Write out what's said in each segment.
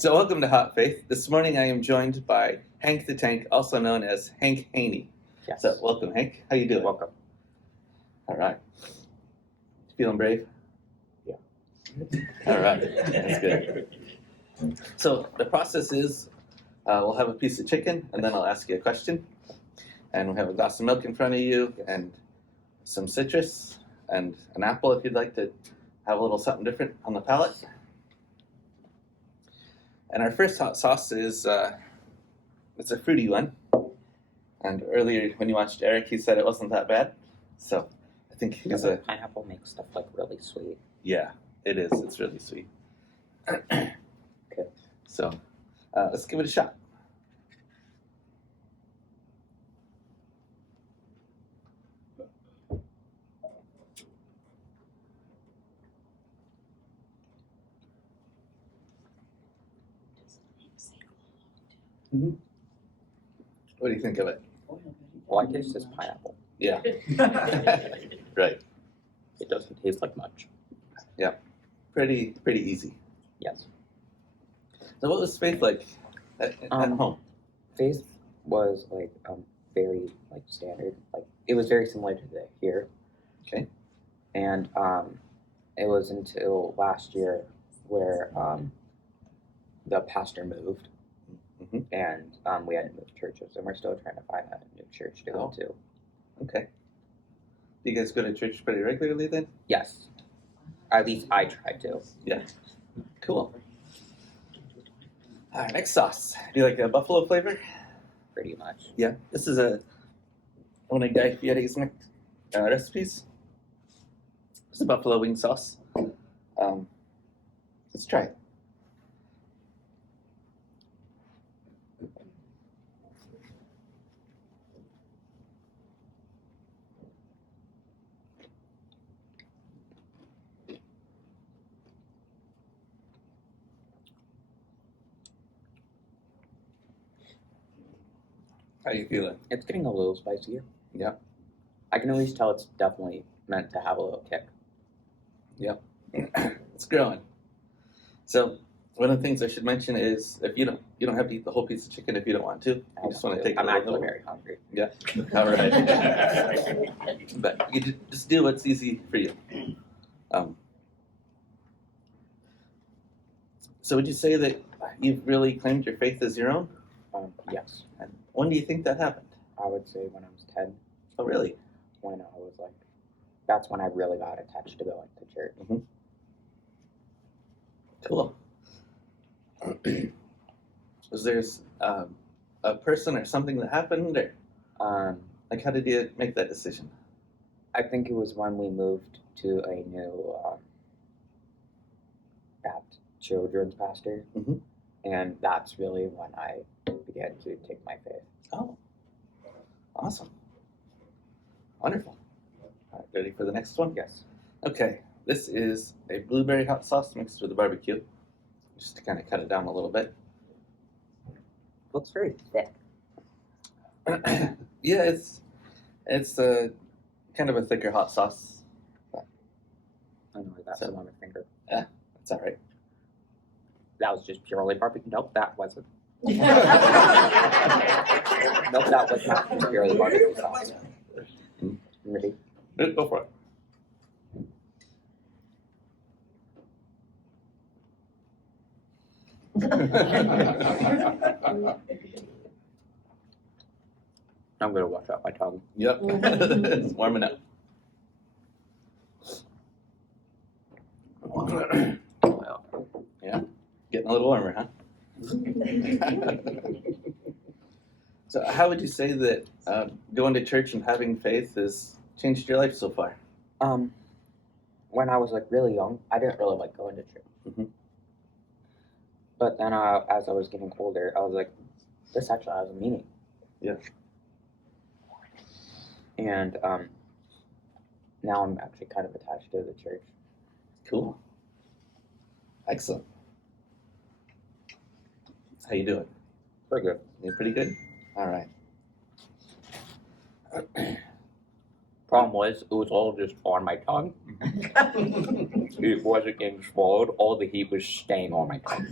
So welcome to Hot Faith. This morning I am joined by Hank the Tank, also known as Hank Haney. Yes. So welcome, Hank. How you doing? Welcome. All right. Feeling brave? Yeah. All right. That's good. So the process is we'll have a piece of chicken, and then I'll ask you a question. And we'll have a glass of milk in front of you, and some citrus, and an apple if you'd like to have a little something different on the palate. And our first hot sauce is it's a fruity one. And earlier when you watched Eric, he said it wasn't that bad. So I think he's a Pineapple makes stuff like really sweet. yeah, it is. It's really sweet. Okay. So let's give it a shot. What do you think of it? Well, I taste this pineapple. Yeah. Right. It doesn't taste like much. Pretty easy. Yes. So what was Faith like at home? Faith was like very like standard. Like it was very similar to the here. Okay. And it was until last year where the pastor moved, Mhm. and we had to move churches, and we're still trying to find a new church to go to. Okay. Do you guys go to church pretty regularly then? Yes. At least I try to. Yeah. Cool. All right, next sauce. Do you like a buffalo flavor? Pretty much. Yeah. This is one of Guy Fieri's recipes. It's a buffalo wing sauce. Let's try it. How you feeling? It's getting a little spicier. Yeah. I can at least tell it's definitely meant to have a little kick. It's growing. So one of the things I should mention is if you don't have to eat the whole piece of chicken if you don't want to. You just want to take I'm a actually little. very hungry. Yeah. All right. But you just do what's easy for you. So would you say that you've really claimed your faith as your own? Yes. And when do you think that happened? I would say when I was 10, Oh, really? when I was like, that's when I really got attached to going to church. Cool. Was there a person or something that happened, or like how did you make that decision? I think it was when we moved to a new Baptist children's pastor, Mhm. and that's really when I began to take my faith. Oh, awesome. Wonderful. All right, ready for the next one? Yes. Okay, this is a blueberry hot sauce mixed with a barbecue. Just to kind of cut it down a little bit. Looks very thick. Yeah, it's a kind of a thicker hot sauce. I know I got So- some on my finger. It's all right. That was just purely barbecue. Nope, that wasn't. Nope, that was not purely barbecue sauce. Ready? Go for it. I'm gonna wash out my tongue. Yep, it's warming up. Yeah, getting a little warmer, huh? So, how would you say that going to church and having faith has changed your life so far? When I was like really young, I didn't really like going to church. Mhm. But then as I was getting older, I was like, this actually has a meaning. Yeah. And now I'm actually kind of attached to the church. Cool. Excellent. How you doing? Pretty good. You pretty good? All right. Problem was, it was all just on my tongue. It wasn't getting swallowed. All the heat was staying on my tongue.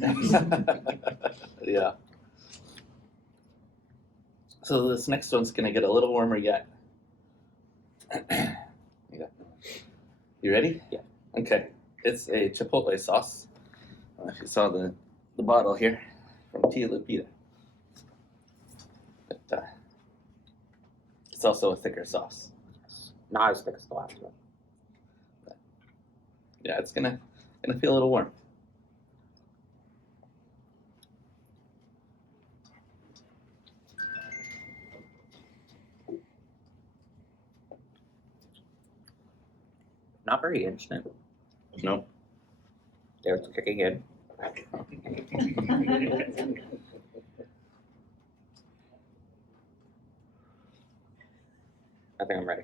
Yeah. So this next one's gonna get a little warmer yet. Yeah. You ready? Yeah. Okay. It's a chipotle sauce. I don't know if you saw the bottle here from Tia Lupita. But it's also a thicker sauce. Not as thick as the last one. Yeah, it's gonna feel a little warm. Not very instant. Nope. There's kicking in. I think I'm ready.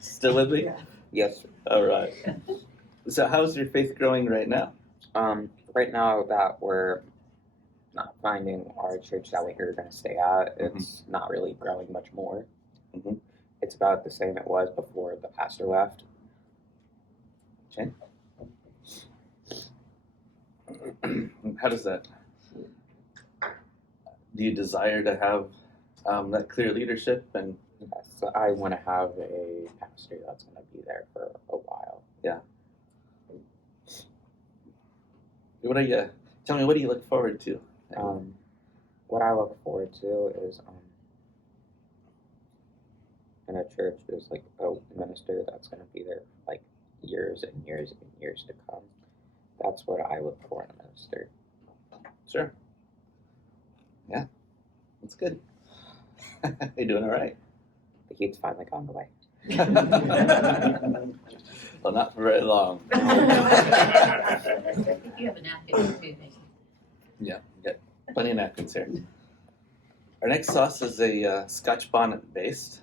Still with me? Yes. All right. So how's your faith growing right now? Right now that we're not finding our church that we're going to stay at, it's not really growing much more. Mhm. It's about the same it was before the pastor left. Okay. How does that? Do you desire to have that clear leadership and? Yes, so I want to have a pastor that's going to be there for a while. What are you? Tell me, what do you look forward to? What I look forward to is in a church is like a minister that's going to be there for like years and years and years to come. That's what I look for in a minister. Sure. Yeah, that's good. You're doing all right. The heat's finally gone away. Well, not for very long. You have a napkin too, Yeah, we got plenty of napkins here. Our next sauce is a Scotch bonnet based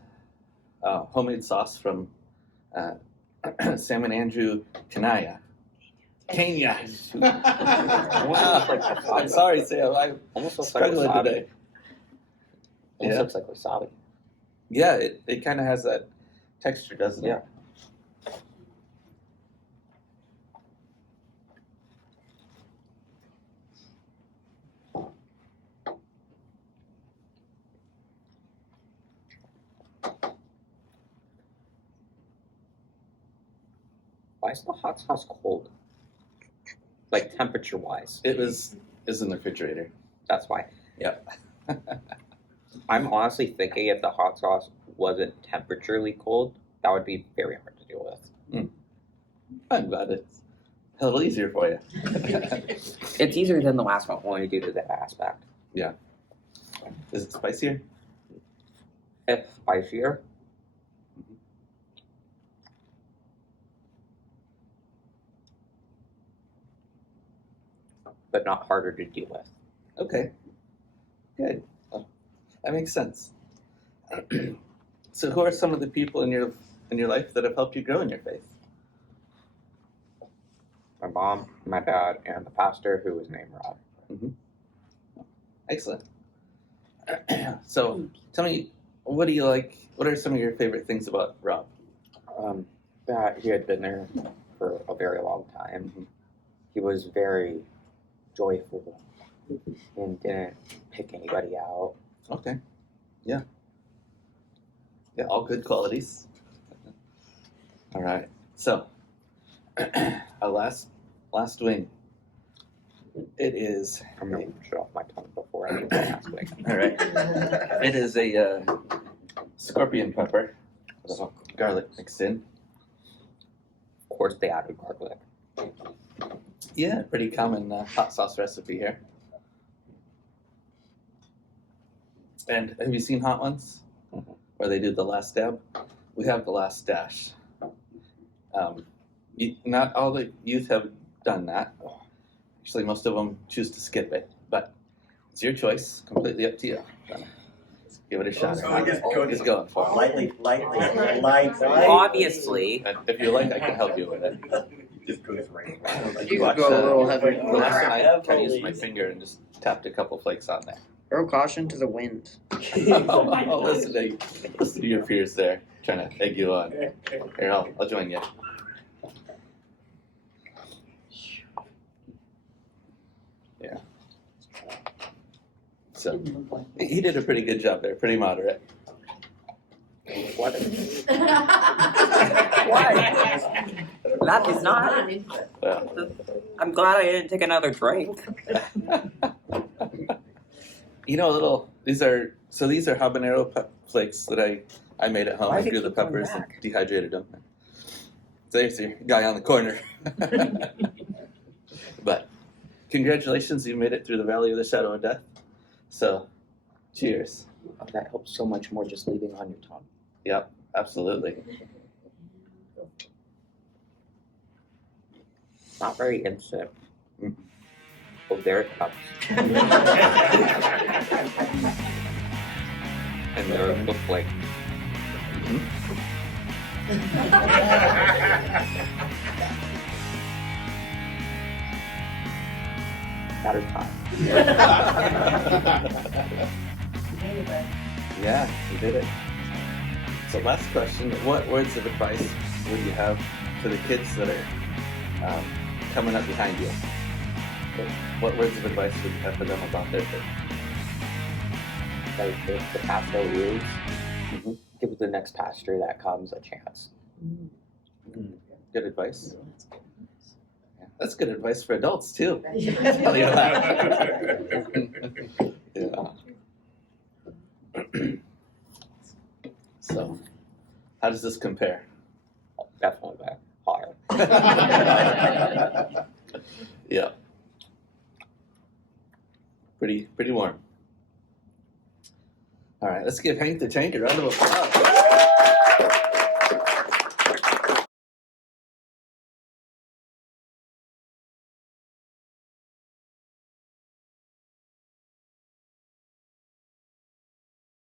homemade sauce from Sam and Andrew Kenya. Kenya. Wow. I'm sorry, Sam. I'm Almost looks like struggling wasabi. today. Almost Yeah. looks like wasabi. Yeah, it kind of has that texture, doesn't it? Yeah. Why is the hot sauce cold? Like temperature wise. It is in the refrigerator. That's why. Yeah. I'm honestly thinking if the hot sauce wasn't temperaturely cold, that would be very hard to deal with. I'm glad it's a little easier for you. It's easier than the last one only due to that aspect. Is it spicier? If spicier, but not harder to deal with. Okay. Good. Well, that makes sense. So, who are some of the people in your life that have helped you grow in your faith? My mom, my dad, and the pastor who was named Rob. Excellent. So, tell me, what do you like? What are some of your favorite things about Rob? That he had been there for a very long time. He was very joyful and didn't pick anybody out. Okay. Yeah. Yeah, all good qualities. All right. So, our last wing. It is. I'm going to push it off my tongue before I do the last week. All right. It is a scorpion pepper with garlic mixed in. Of course, they added garlic. Yeah, pretty common hot sauce recipe here. And have you seen Hot Ones? Where they do the last dab? We have the last dash. Not all the youth have done that. Actually, most of them choose to skip it, but it's your choice. Completely up to you. Give it a shot. He's going for it. Lightly. Obviously, And if you like, I can help you with it. Just goes right. You watch go a little the heavy. last time I kind of used my finger and just tapped a couple flakes on there. Throw caution to the wind. Oh, listen to your peers there, trying to egg you on. Here, I'll join you. Yeah. So he did a pretty good job there, pretty moderate. What? That is not. Well, I'm glad I didn't take another drink. you know, these are habanero flakes that I made at home. Why I do you grew the keep going peppers and back? dehydrated them. There's your guy on the corner. But congratulations, you made it through the valley of the shadow of death. So, cheers. Oh, that helps so much more just leaving on your tongue. Yep, absolutely. Not very instant. Mhm. Oh, there it comes. And there it looks like. That is hot. Yeah, you did it. So last question, what words of advice would you have for the kids that are coming up behind you? What words of advice would you have for them about their faith? Like if the pastor leaves, Mhm. give the next pastor that comes a chance. Good advice. Yeah, that's good advice for adults too. Yeah. So, how does this compare? Definitely back higher. Yeah. Pretty warm. All right, let's give Hank the Tank a round of applause.